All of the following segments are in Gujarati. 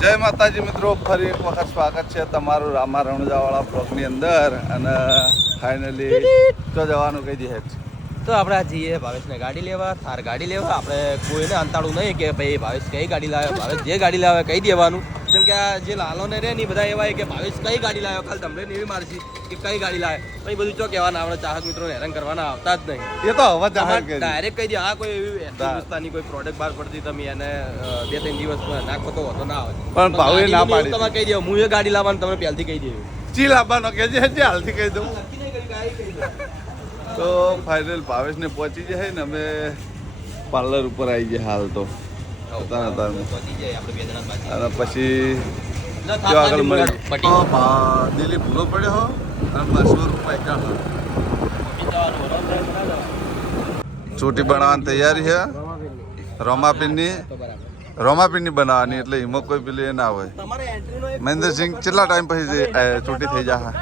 જય માતાજી મિત્રો, ફરી એક વખત સ્વાગત છે તમારું રામા રણુજાવાળા બ્લોગની અંદર. અને ફાઇનલી તો જવાનું કહી દે તો આપણે જઈએ ભાવેશને ગાડી લેવા, થાર ગાડી લેવા. આપણે કોઈને અંતાળું નહીં કે ભાઈ ભાવેશ કઈ ગાડી લાવ્યો, ભાવેશ જે ગાડી લાવે કહી દેવાનું. કેમ કે આ જે લાલોને રહે ને બધા એવા કે ભાવેશ કઈ ગાડી લાવ્યો, ખાલી તમને એવી મારશી કે કઈ ગાડી લાવે. પછી બધું ચો કહેવાના, આપણે ચાહક મિત્રોને હેરાન કરવાના આવતા જ નહીં. એ તો હવે ડાયરેક્ટ કહી દે. આ કોઈ એવી હિન્દુસ્તાની કોઈ પ્રોડક્ટ બહાર પડતી તમે એને 2-3 દિવસ નાખો તો વધો ના આવે. પણ ભાવે ના પાડી તમે કહી દે હું એ ગાડી લાવવાનું તમને પહેલથી કહી દઉં. ચી લાવવાનો કે જે હાલથી કહી દઉં. તો ફાઇનલ ભાવેશને પહોંચી જાય ને અમે પાર્લર ઉપર આવી જાય હાલ તો અને પછી આગળ દિલ્હી ભૂલો પડ્યો હો અને 200 રૂપિયા ચોટી બનાવવાની તૈયારી છે. રોમાપીનની બનાવવાની, એટલે એમાં કોઈ પેલી ના હોય. મહેન્દ્રસિંહ કેટલા ટાઈમ પછી ચોટી થઈ જાય?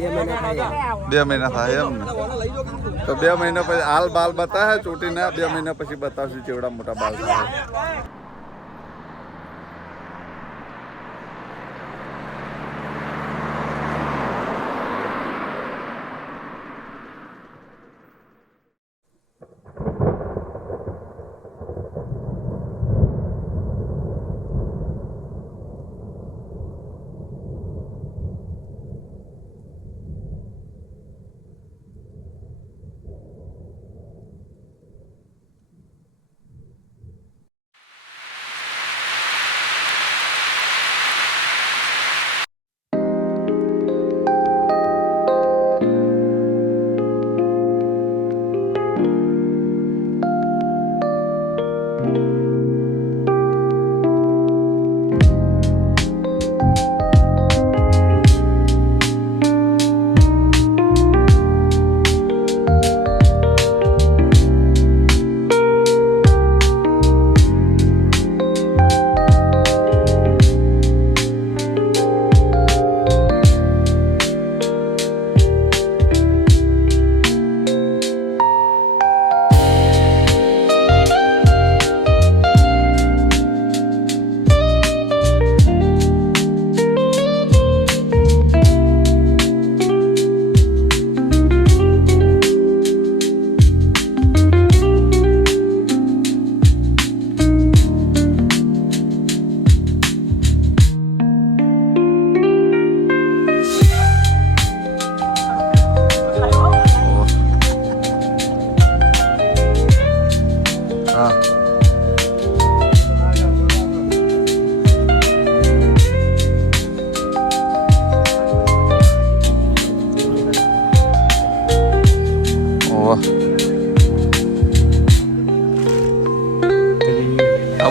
2 મહિના થાય એમ ને? તો 2 મહિના પછી હાલ બાલ બતાવે ચોટી ના, 2 મહિના પછી બતાવશું ચેવડા મોટા બાલ થાય.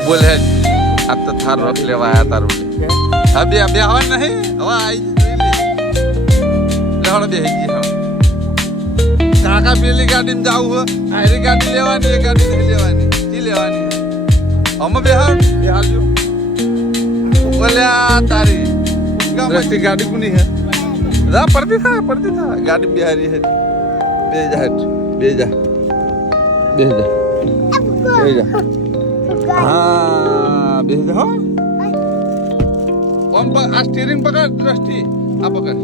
બોલ હે આ તો થાર રખ લેવા આયા તારું હવે બે હવા નહીં હવે આવી લેવડ બે ગઈ હવે કાકા પેલી ગાડીમાં જાવું હે આરી ગાડી લેવાની એ ગાડી નહીં લેવાની જી લેવાની અમે બેહાડજો બોલ્યા તારી દ્રષ્ટિ ગાડી કોની હે રા પડતી થા ગાડી બિહારી હે બે જા हाँ बेच दो कौन आ स्टीयरिंग पकड़ दृष्टि आ पकड़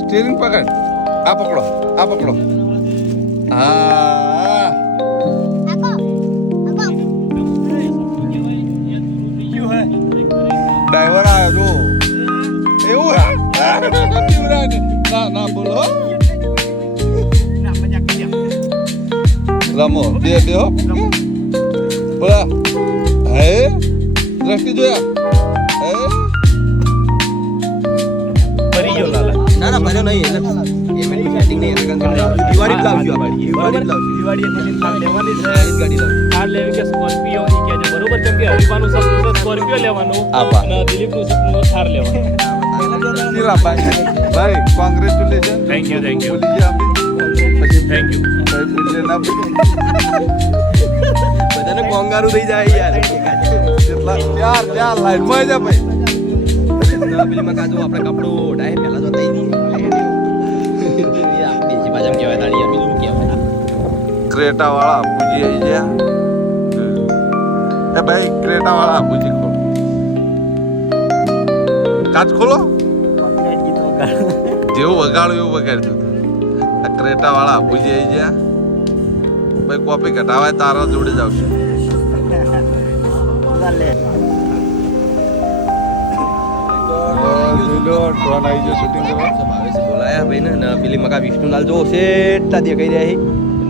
स्टीयरिंग पकड़ आ पकड़ो हाँ ड्राइवर आया जो એવું ના બોલો રમો બે હો બોલા હે દ્રષ્ટિ જોયા હે ભરી ગયો લાલા ના ભર્યો નહીં એટલે પેમેન્ટ સેટિંગ નહીં દિવાળી લાવજો આપણે દિવાળી પછી થાર લેવાની છે ગાડી લાવ થાર લેવી કે સ્કોર્પિયો ની કે બરોબર કેમ કે હરીફાનું સપનું છે સ્કોર્પિયો લેવાનું અને દિલીપનું સપનું થાર લેવાનું ભાઈ congratulation thank you thank you બધાને કોંગારું થઈ જાય યાર કેટલા ચાર લાઈન માં જા ભાઈ પેલી માં કાજો આપણે કપડો ડાય પહેલા તો તઈ યાર બીજી બાજુ કેવાય તાળી યાર બીજું કેવાય ક્રેટા વાળા પૂજી આવી ગયા એ ભાઈ ક્રેટા વાળા પૂજી ખોલ કાચ ખોલો કોપીરાઇટ ગીત વગાડ જેવું વગાડું એવું વગાડ્યું આ ક્રેટા વાળા આપુજી આવી ગયા ભાઈ કોપી કઢાવાય તારા જોડે જ આવશે લે શૂટિંગ કરવા ભાવેશ બોલાયા ભાઈ ને પેલી મકા વિષ્ણુલાલ જો શેઠા દેખાઈ રહ્યા છે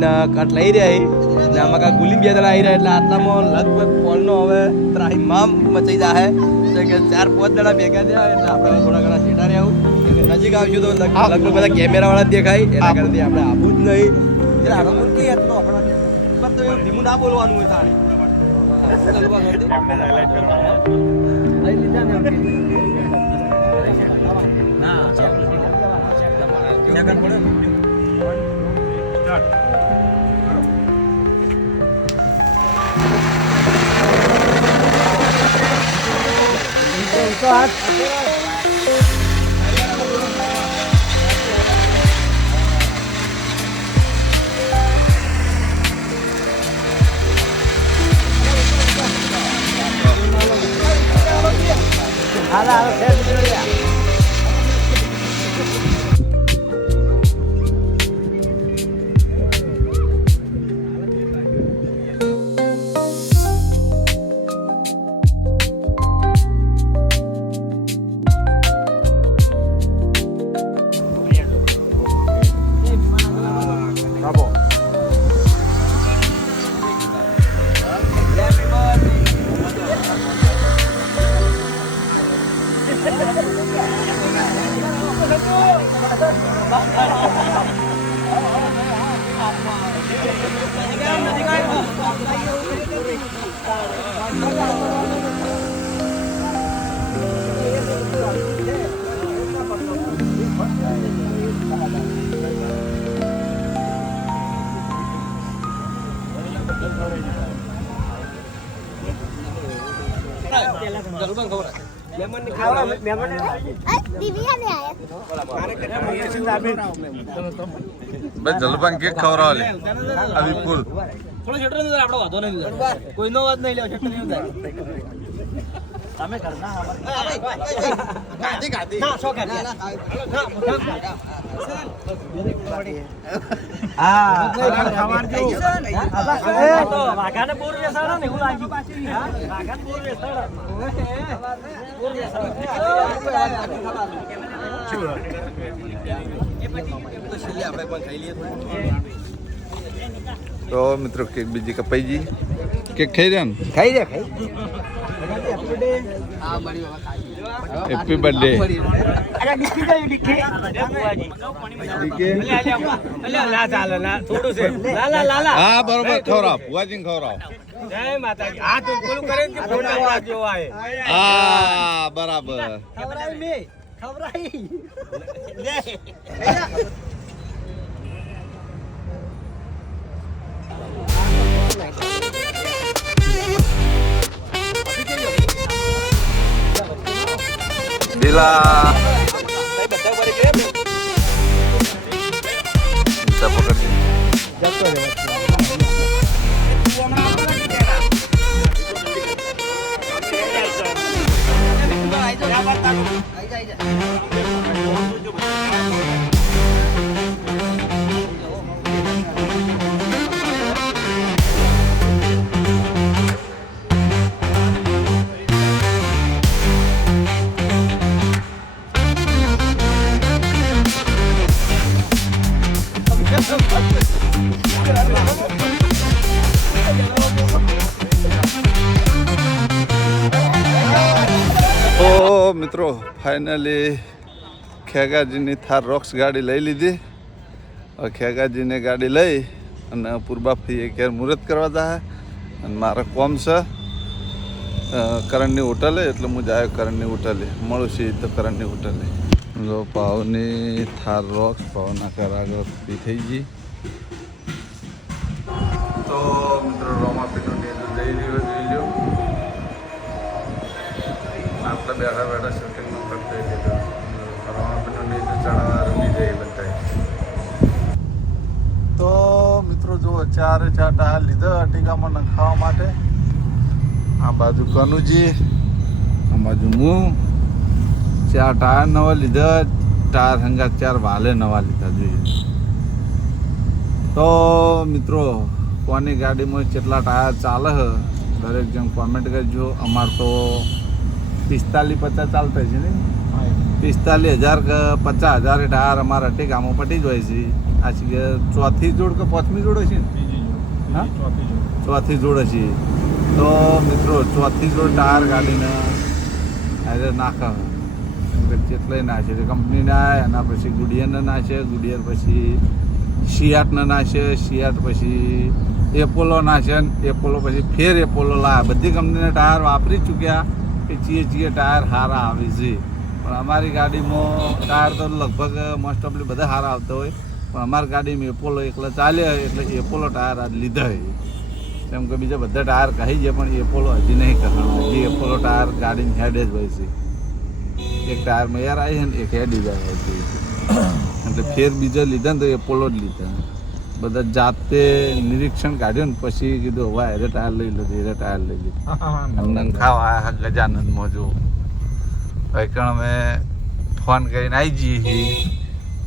ને કટ લઈ રહ્યા છે ને મકા ગુલી બે જણા આવી રહ્યા એટલે આટલામાં લગભગ ફોનનો હવે ત્રાહીમામ મચાઈ જાય છે કે 4-5 જણા ભેગા થયા એટલે આપણે થોડા ઘણા શેઠા રહ્યા એટલે નજીક આવશું તો લગભગ બધા કેમેરા વાળા દેખાય એના કારણે આપણે આવું જ નહીં એટલે આનો મૂળ કે તો આપણે તો એવું ધીમું ના બોલવાનું હોય તારે ભાઈ જલપાન કેક ખવડાવો લે આ વિપુલ થોડો છેટરો નહીં આપણો વાંધો નહીં કોઈનો વાત નહીં લેવો છેટરો નહીં તમે કર ના ગાડી ગાડી ના શો ગાડી ના હા ખબર જો તો વાઘાને બોર વેસાડો ને હું લાગી પાછી હા વાઘાને બોર વેસાડો બોર વેસાડો છેલ્લે આપણે પણ ખાઈ લઈએ તો મિત્રો કેક બીજી કપાઈ ગઈ કેક ખાઈ રહ્યા ને ખાઈ રે ખાઈ હેપી બર્થડે અરે ડિક્કી જાય ડિક્કી લા ચાલે લા થોડું છે લાલા લાલા હા બરોબર ખવડાવ ભુવાજીને ખવડાવ જય માતાજી આ તો બોલું કરે કે ફોટો વાત જો આય હા બરાબર ખવરાઈ મે ખવરાઈ લે દિલા પકડી મિત્રો ફાઇનલી ખેગાજીની થાર રોક્સ ગાડી લઈ લીધી હવે ખેગાજીને ગાડી લઈ અને પૂર્બાફી ઘેર મુહૂર્ત કરવા જાય અને મારે કોમ છે કરણની હોટલે એટલે હું જાય કરણની હોટલે મળું છું તો કરણની હોટલે જો પાવની થાર રોક્સ પાવના ઘર આગળ ઊભી થઈ ગઈ તો મિત્રો રોમાપીટોની અંદર જઈ રહ્યો જોઈ લ્યો આપણે બેઠા બેઠા શૂટિંગનું કરતા લીધું રોમાપીટોની અંદર ચણા રમી જઈ બધા તો મિત્રો જો 4 ચાટા લીધા ટીકામાં નખાવા માટે આ બાજુ કનુજી આ બાજુ હું 4 ટાયર નવા લીધા, ટાયર હંગા 4 વાલે નવા લીધા જોઈએ. તો મિત્રો કોની ગાડીમાં કેટલા ટાયર ચાલે છે દરેક જણ કોમેન્ટ કરજો. અમાર તો 45-50 ચાલતા છે ને, 45,000 કે 50,000 ટાયર અમારા ટેકામાં પટી જ હોય છે. આ છે ચોથી જોડ કે પાંચમી જોડ છે ને? હા, ચોથી જોડ છે. તો મિત્રો ચોથી જોડ ટાયર ગાડીને અરે નાખે કેટલાય નાખે છે કંપનીના. એના પછી ગુડિયરને નાખે, ગુડિયર પછી શિયાટને નાખે, શિયાટ પછી એપોલો નાખે, એપોલો પછી ફેર એપોલો લાવે. બધી કંપનીના ટાયર વાપરી ચૂક્યા કે ચીએ ટાયર સારા આવે છે. પણ અમારી ગાડીમાં ટાયર તો લગભગ મોસ્ટ ઓફલી બધા સારા આવતા હોય, પણ અમારી ગાડીમાં એપોલો એકલા ચાલે એટલે એપોલો ટાયર આજ લીધા હોય. કેમ કે બીજા બધા ટાયર કહી છે પણ એપોલો હજી નહીં કરવાનો. હજી એપોલો ટાયર ગાડીની હેડ જ હોય છે. એક ટાયરમાં એર આવી છે ને એક હેડ જ આવે છે. એટલે ફેર બીજા લીધા ને તો એપોલો જ લીધા. બધા જાતે નિરીક્ષણ કાઢ્યું ને પછી કીધું હવે એરે ટાયર લઈ લીધું, એરે ટાયર લઈ લીધું. અમને ખાવા આવ્યા ગજાનંદ મોજો ભાઈ અમે ફોન કરીને આવી જઈએ છીએ.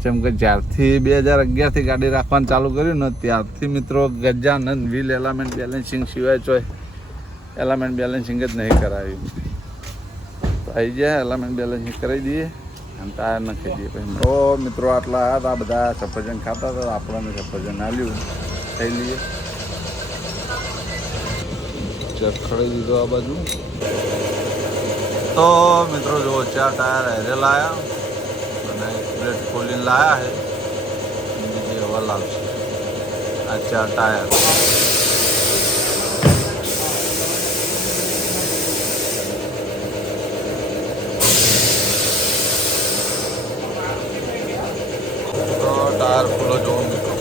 જેમ કે જ્યારથી 2011થી ગાડી રાખવાનું ચાલુ કર્યું ને ત્યારથી મિત્રો ગજાનંદ વ્હીલ એલામેન્ટ બેલેન્સિંગ સિવાય ચોય એલામેન્ટ બેલેન્સિંગ જ નહીં કરાવ્યું. તો આવી જાય એલામેન્ટ બેલેન્સિંગ કરાવી દઈએ અને ટાયર નાખી દઈએ. પછી તો મિત્રો આટલા હતા, બધા સફરજન ખાતા હતા, આપણને સફરજન આલ્યું, ખાઈ લઈએ. ચેક ખડી દીધો આ બાજુ. તો મિત્રો જો 4 ટાયર હેરે લાયા અને પ્લેટ ખોલીને લાયા છે. બીજી હવા લાવશે આ 4 ટાયર. તો ટાયર ખુલ્લો જોવો મિત્રો.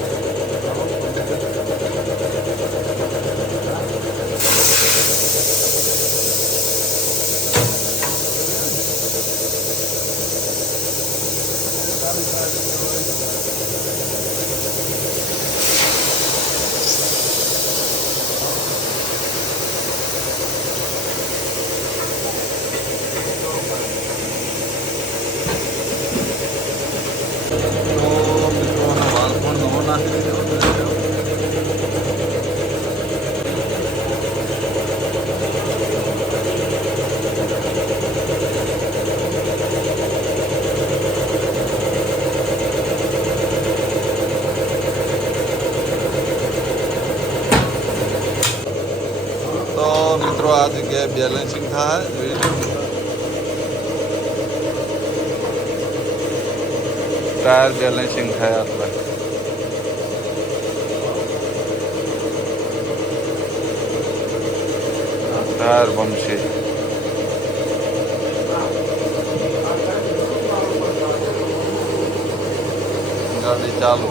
મિત્રો આ જગ્યાએ બેલેન્સિંગ થાય જોઈ લો. ટાયર બેલેન્સિંગ થાય આપણે. ટાયર બનશે. ગાડી ચાલુ.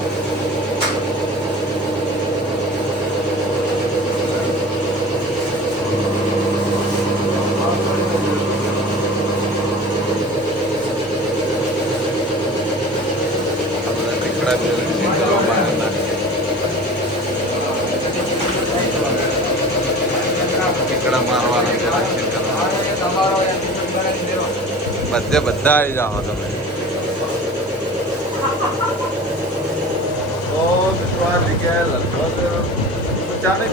ટીકડા મારવાના બધે બધા આવી જાઓ તમે. તો મિત્રો આ જગ્યાએ લગભગ ચાલે.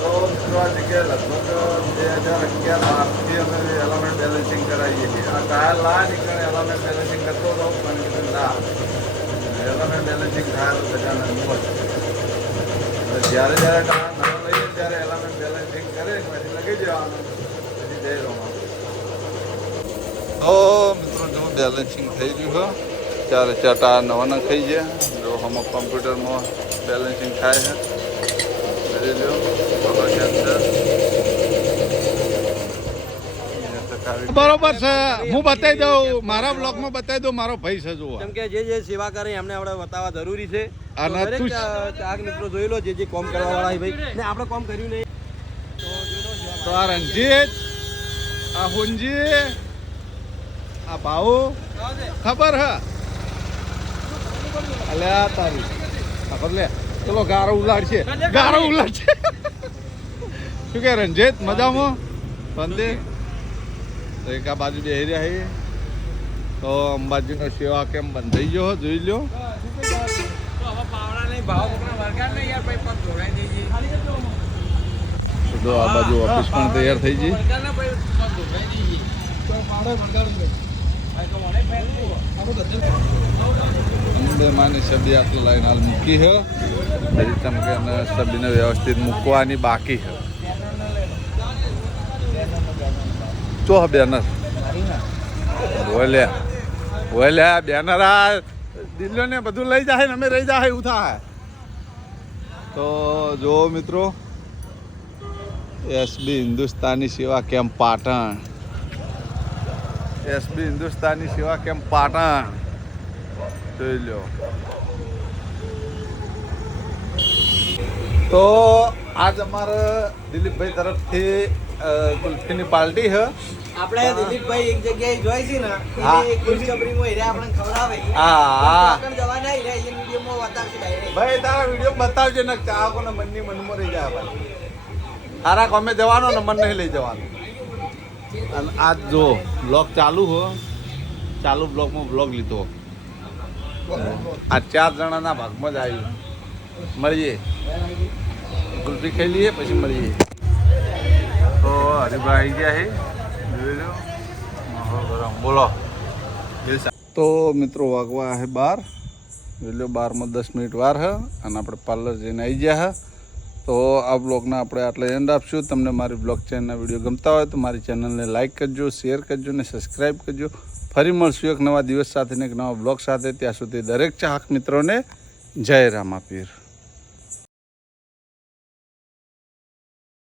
તો મિત્રો આ જગ્યાએ લગભગ 2011-12થી અમે એલામેન્ટ બેલેન્સિંગ કરાવીએ છીએ. આ ટાયર લા નીકળે એલામેન્ટ બેલેન્સિંગ કરતો હતો પણ ના એલામેન્ટ બેલેન્સિંગ થાય ગજાનંદનું હતું. જ્યારે ટાયર નવો લઈએ ત્યારે એલામેન્ટ બેલેન્સિંગ કરે પછી લગી જવાનું પછી જઈ રહેવાનું. તો મિત્રો જો બેલેન્સિંગ થઈ ગયું છે. 4 ટાયર નવા નખાઈ ગયા. જો આમાં કોમ્પ્યુટરમાં બેલેન્સિંગ થાય છે. કરી લો બરોબર છે. હું બતાવી દઉં, મારા બ્લોગમાં બતાવી દઉં. મારો ભાઈ છે જુઓ. કેમ કે જે સેવા કરે એમને આપણે બતાવવા જરૂરી છે. અને દરેક તું ચાક મિત્રો જોઈ લો જે કોમ કરવા વાળા ભાઈ ને આપણે કોમ કર્યું નહીં તો આ રંજીત, આ હુંજી, આ ભાઉ ખબર હે અલ્યા તારી ખબર લે. ચલો ગારો ઉલાડશે, ગારો ઉલાડશે. શું કે રંજીત મજામાં? બંદે તો એક આ બાજુ બેહી રહ્યા છે તો અંબાજીનો સેવા કેમ્પ બંધ થઈ ગયો જોઈ લો તો જો આ બાજુ ઓફિસ પણ તૈયાર થઈ ગઈ અંબે માની સબ્જી આટલો લાઈન હાલ મૂકી છે હજી તમે કે સબ્જીને વ્યવસ્થિત મૂકવાની બાકી છે ચો બેનર બોલ્યા બેનર આ દિલ્હીઓ ને બધું લઈ જાય ને અમે રહી જાય એવું થાય તો જો મિત્રો એસબી હિન્દુસ્તાની સેવા કેમ્પ પાટણ એસબી હિન્દુસ્તાની સેવા કેમ્પ પાટણ જોઈ લો તો આજ અમારે દિલીપભાઈ તરફથી કુલ્ફીની પાર્ટી છે આપણે દિલીપભાઈ એક જગ્યાએ જોઈ છે ને હા. એ ખુશખબરીમાં હીરા આપણને ખવડાવે હા આગળ જવાના હીરા એ વિડીયોમાં બતાવશે ડાયરેક્ટ ભાઈ તારા વિડીયો બતાવજે ને ચાહકોને મનની મનમાં રહી જાય ભાઈ તારા કોમે જવાનો ને મન નહીં લઈ જવાનું અને આજ જો બ્લોગ ચાલુ હો ચાલુ બ્લોગમાં બ્લોગ લીધો આ 4 જણાના ભાગમાં જ આવ્યું મળીએ કુલ્ફી ખાઈ લઈએ પછી મળીએ તો હરિભાઈ આવી ગયા છે જોઈ લો માહોલ ગરમ બોલો તો મિત્રો વાગવા છે 12 જોઈ લો 12 10 મિનિટ વાર છે અને આપણે પાર્લર જઈને આવી ગયા છે તો આ બ્લોગના આપણે આટલે એન્ડ આપશું તમને મારી બ્લોગ ચેનલના વિડીયો ગમતા હોય તો મારી ચેનલને લાઇક કરજો શેર કરજો અને સબસ્ક્રાઈબ કરજો ફરી મળશું એક નવા દિવસ સાથે ને એક નવા બ્લોગ સાથે ત્યાં સુધી દરેક ચાહક મિત્રોને જય રામાપીર